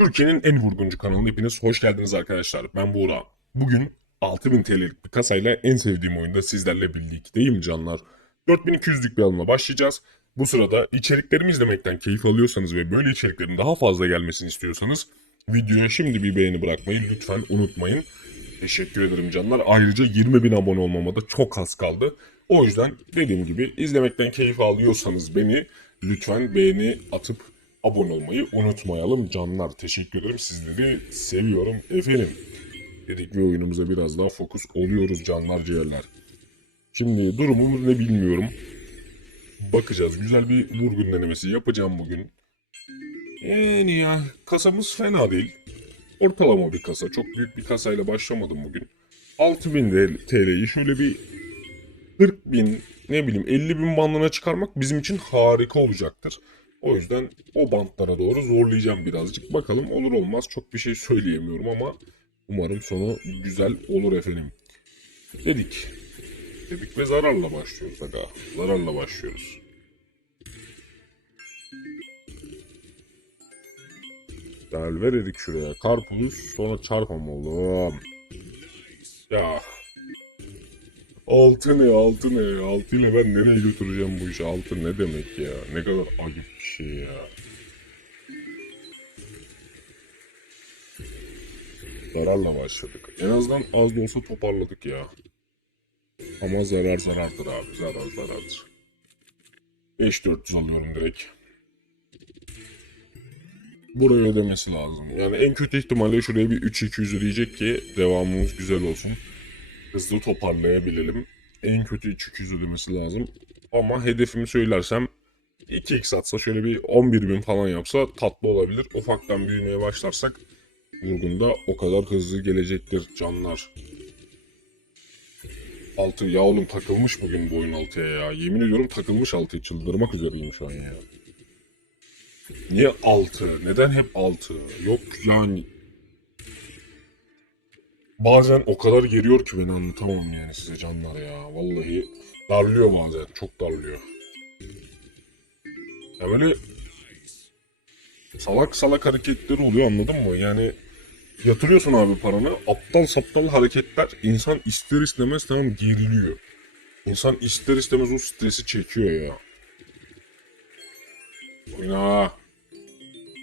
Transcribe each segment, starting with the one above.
Türkiye'nin en vurguncu kanalına hepiniz hoş geldiniz arkadaşlar. Ben Buğra. Bugün 6000 TL'lik bir kasayla en sevdiğim oyunda sizlerle birlikteyim canlar. 4200'lük bir alımla başlayacağız. Bu sırada içeriklerimi izlemekten keyif alıyorsanız ve böyle içeriklerin daha fazla gelmesini istiyorsanız videoya şimdi bir beğeni bırakmayı lütfen unutmayın. Teşekkür ederim canlar. Ayrıca 20.000 abone olmama da çok az kaldı. O yüzden dediğim gibi izlemekten keyif alıyorsanız beni lütfen beğeni atıp abone olmayı unutmayalım canlar. Teşekkür ederim. Sizleri seviyorum efendim. Dedik bir oyunumuza biraz daha fokus oluyoruz canlar ciğerler. Şimdi durumumuz ne bilmiyorum. Bakacağız. Güzel bir vurgun denemesi yapacağım bugün. Yani ya kasamız fena değil. Ortalama bir kasa. Çok büyük bir kasayla başlamadım bugün. 6000 TL'yi şöyle bir 40 bin ne bileyim 50 bin bandına çıkarmak bizim için harika olacaktır. O yüzden o bantlara doğru zorlayacağım birazcık. Bakalım olur olmaz çok bir şey söyleyemiyorum ama umarım sonu güzel olur efendim. Dedik. Dedik ve zararla başlıyoruz aga. Zararla başlıyoruz. Gel ver dedik şuraya. Karpuz sonra çarpam oğlum. Ya. Altı ne altı ne? Altı ile ben nereye götüreceğim bu işi? Altı ne demek ya? Ne kadar ayıp bir şey ya. Zararla başladık. En azından az da olsa toparladık ya. Ama zarar zarardır abi. Zarar zarardır. 5400 alıyorum direkt. Buraya ödemesi lazım. Yani en kötü ihtimalle şuraya bir 3200 diyecek ki devamımız güzel olsun. Hızlı toparlayabilelim. En kötü 3200 ödemesi lazım. Ama hedefimi söylersem 2x atsa şöyle bir 11.000 falan yapsa tatlı olabilir. Ufaktan büyümeye başlarsak vurgunda o kadar hızlı gelecektir canlar. Altı ya oğlum takılmış bugün bu oyun altıya ya. Yemin ediyorum takılmış altıya çıldırmak üzereyim şu an ya. Niye 6? Neden hep 6? Yok yani. Bazen o kadar geriyor ki beni anlatamam yani size canlar ya. Vallahi darlıyor bazen. Çok darlıyor. Ya böyle salak salak hareketler oluyor anladın mı? Yani yatırıyorsun abi paranı. Aptal saptal hareketler insan ister istemez tamam geriliyor. İnsan ister istemez o stresi çekiyor ya. Oyna.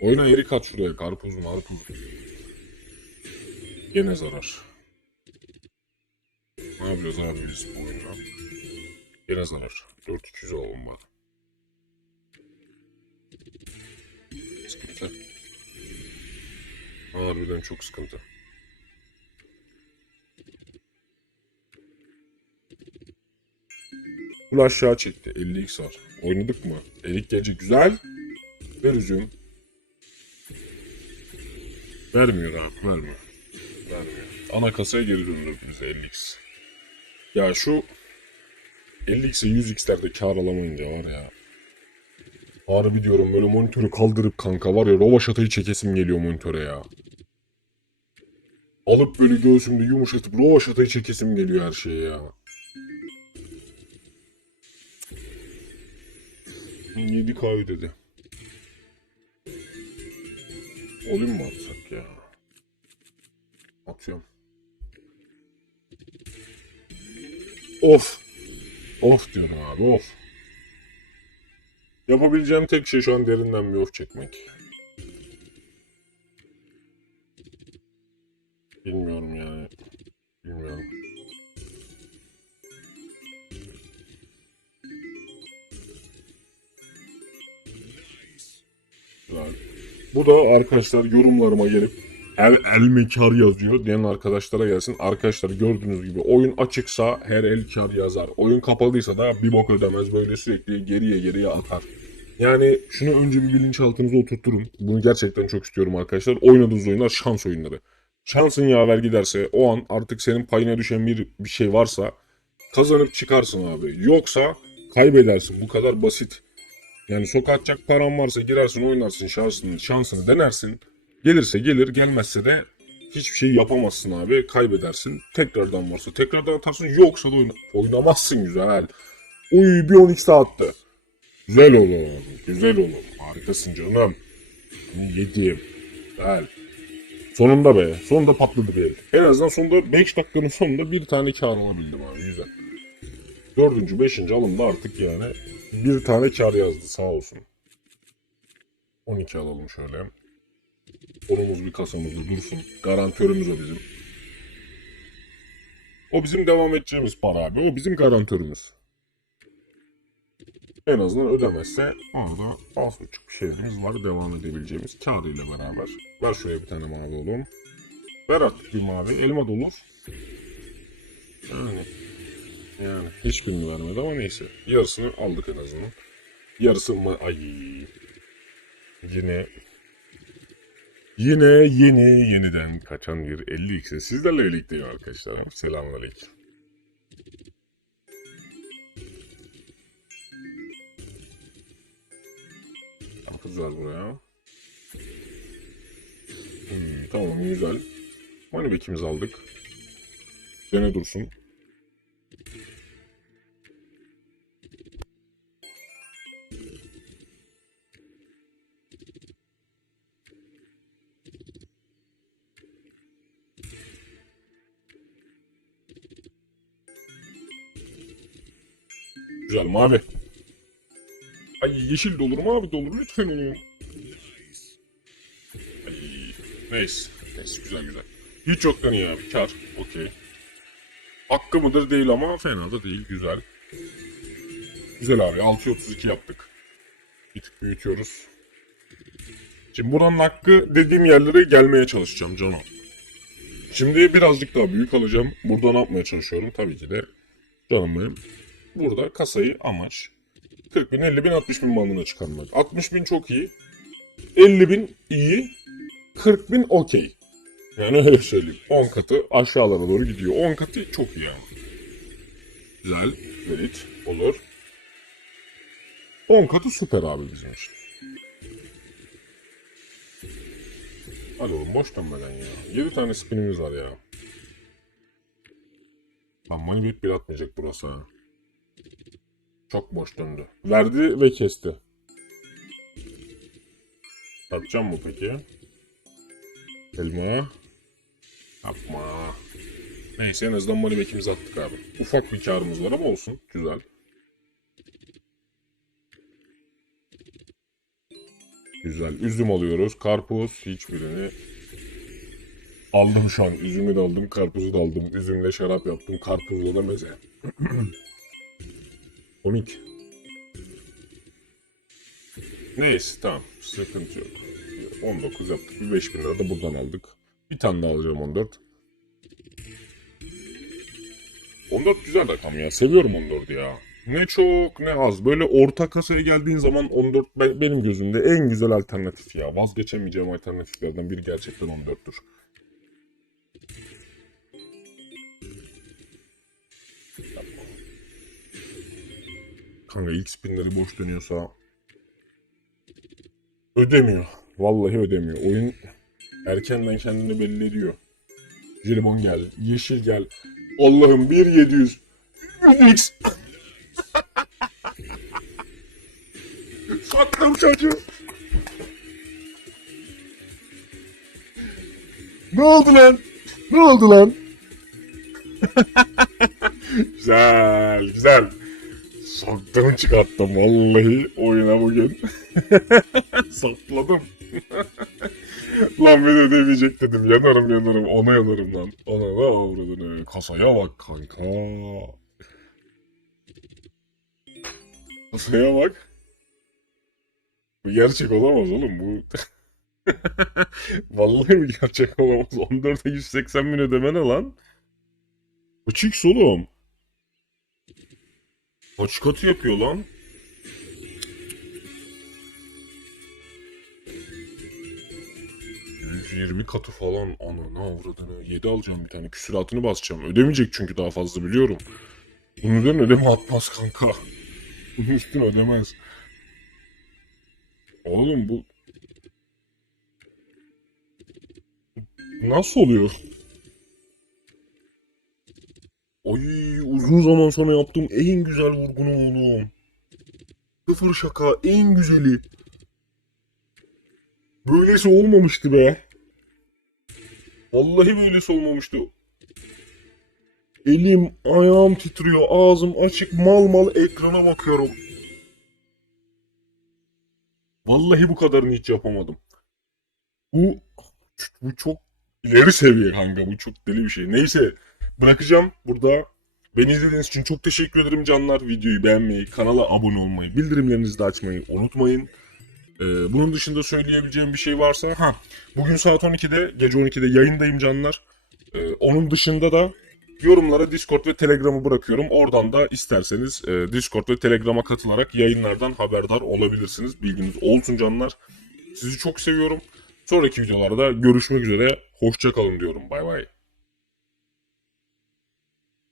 Oyna yeri kat şuraya. Karpuz marpuz. Gene zarar. Ne yapıyoruz abi biz bu oyunda? Gene zarar. 4200 alalım bak. Sıkıntı. Harbiden çok sıkıntı. Full aşağı çekti. 50x var. Oynadık mı? Elik gece güzel. Ver üzüm. Vermiyor abi vermiyor. Ana kasaya geri döndürdü bize 50x. Ya şu 50x'e 100x'lerde kar alamayınca var ya. Harbi diyorum böyle monitörü kaldırıp kanka var ya rovaşatayı çekesim geliyor monitöre ya. Alıp böyle göğsümde yumuşatıp rovaşatayı çekesim geliyor her şeye ya. Yedi kahve dedi. Olayım mı atsak ya? Atıyorum. Of. Of diyorum abi of. Yapabileceğim tek şey şu an derinden bir of çekmek. Bilmiyorum yani. Bilmiyorum. Bu da arkadaşlar yorumlarıma gelip el, el mi kar yazıyor diyen arkadaşlara gelsin. Arkadaşlar gördüğünüz gibi oyun açıksa her el kar yazar. Oyun kapalıysa da bir bok ödemez böyle sürekli geriye geriye atar. Yani şunu önce bir bilinçaltınıza oturtturun. Bunu gerçekten çok istiyorum arkadaşlar. Oynadığınız oyunlar şans oyunları. Şansın yaver giderse o an artık senin payına düşen bir, bir şey varsa kazanıp çıkarsın abi. Yoksa kaybedersin. Bu kadar basit. Yani sokağa atacak paran varsa girersin oynarsın şansını, şansını denersin. Gelirse gelir gelmezse de hiçbir şey yapamazsın abi kaybedersin. Tekrardan varsa tekrardan atarsın yoksa da oyna oynamazsın güzel. Uy bir 10x attı. Güzel oğlum güzel oğlum harikasın canım. Yedim. Güzel. Sonunda be. Sonunda patladı bir. En azından sonunda 5 dakikanın sonunda bir tane kar alabildim abi. Güzel. Dördüncü, beşinci alımda artık yani bir tane kar yazdı sağ olsun. 12 alalım şöyle. Onumuz bir kasamızda dursun. Garantörümüz o bizim. O bizim devam edeceğimiz para abi. O bizim garantörümüz. En azından ödemezse orada az buçuk bir şeyimiz var devam edebileceğimiz karıyla beraber. Ver şuraya bir tane mavi oğlum. Ver artık bir mavi. Elma da olur. Yani. Yani hiçbirini vermedi ama neyse. Yarısını aldık en azından. Yarısı mı? Ay. Yine Yine yeni yeniden kaçan bir 50x'e sizlerle birlikteyim arkadaşlar. Selamünaleyküm. Kızlar buraya. Hmm, tamam güzel. Money back'imizi aldık. Dene dursun. Güzel mavi. Ay yeşil de olur mavi de olur lütfen oğlum. Ay, neyse. Neyse güzel güzel. Hiç yoktan iyi abi. Kar. Okey. Hakkı mıdır değil ama fena da değil. Güzel. Güzel abi. 6.32 yaptık. Bir tık büyütüyoruz. Şimdi buranın hakkı dediğim yerlere gelmeye çalışacağım canım. Şimdi birazcık daha büyük alacağım. Burada ne yapmaya çalışıyorum? Tabii ki de canım benim. Burada kasayı amaç 40 bin, 50 bin, 60 bin bandına çıkarmak. 60 bin çok iyi. 50 bin iyi. 40 bin okey. Yani öyle söyleyeyim. 10 katı aşağılara doğru gidiyor. 10 katı çok iyi yani. Güzel. Verit. Olur. 10 katı süper abi bizim için. Hadi oğlum boş dönmeden ya. 7 tane spinimiz var ya. Lan money bet bir atmayacak burası ha. Çok boş döndü. Verdi ve kesti. Atacağım mı peki? Elma. Yapma. Neyse en azından money back'imizi attık abi. Ufak bir karımız var ama olsun. Güzel. Güzel. Üzüm alıyoruz. Karpuz. Hiçbirini aldım şu an. Üzümü de aldım. Karpuzu da aldım. Üzümle şarap yaptım. Karpuzla da meze. Komik. Neyse tamam. Sıkıntı yok. 19 yaptık. Bir 5000 lira da buradan aldık. Bir tane daha alacağım 14. 14 güzel rakam ya. Seviyorum 14'ü ya. Ne çok ne az. Böyle orta kasaya geldiğin zaman 14 be- benim gözümde en güzel alternatif ya. Vazgeçemeyeceğim alternatiflerden biri gerçekten 14'tür. Kanka ilk spinleri boş dönüyorsa ödemiyor. Vallahi ödemiyor. Oyun erkenden kendini belli ediyor. Jelibon gel, yeşil gel. Allah'ım 1700. X. Sattım çocuğu. Ne oldu lan? Ne oldu lan? güzel, güzel. Sattım çıkarttım vallahi oyuna bugün. Sapladım. lan beni ödemeyecek dedim. Yanarım yanarım. Ona yanarım lan. Ona da avradını. Kasaya bak kanka. Kasaya bak. Bu gerçek olamaz oğlum bu. Vallahi bu gerçek olamaz. 14'e 180 bin ödeme ne lan? Bu çiks oğlum. Kaç katı yapıyor lan? ...120 katı falan. Ana ne avradını. 7 alacağım bir tane. Küsuratını basacağım. Ödemeyecek çünkü daha fazla biliyorum. Bunun üzerine ödeme atmaz kanka. Bunun üstüne ödemez. Oğlum bu... Nasıl oluyor? Ay uzun zaman sonra yaptığım en güzel vurgunu oğlum. Sıfır şaka en güzeli. Böylesi olmamıştı be. Vallahi böylesi olmamıştı. Elim, ayağım titriyor, ağzım açık, mal mal ekrana bakıyorum. Vallahi bu kadarını hiç yapamadım. Bu, bu çok ileri seviye kanka. Bu çok deli bir şey. Neyse bırakacağım burada. Beni izlediğiniz için çok teşekkür ederim canlar. Videoyu beğenmeyi, kanala abone olmayı, bildirimlerinizi de açmayı unutmayın. Ee, bunun dışında söyleyebileceğim bir şey varsa ha bugün saat 12'de gece 12'de yayındayım canlar. Ee, onun dışında da yorumlara Discord ve Telegram'ı bırakıyorum. Oradan da isterseniz e, Discord ve Telegram'a katılarak yayınlardan haberdar olabilirsiniz. Bilginiz olsun canlar. Sizi çok seviyorum. Sonraki videolarda görüşmek üzere. Hoşça kalın diyorum. Bay bay.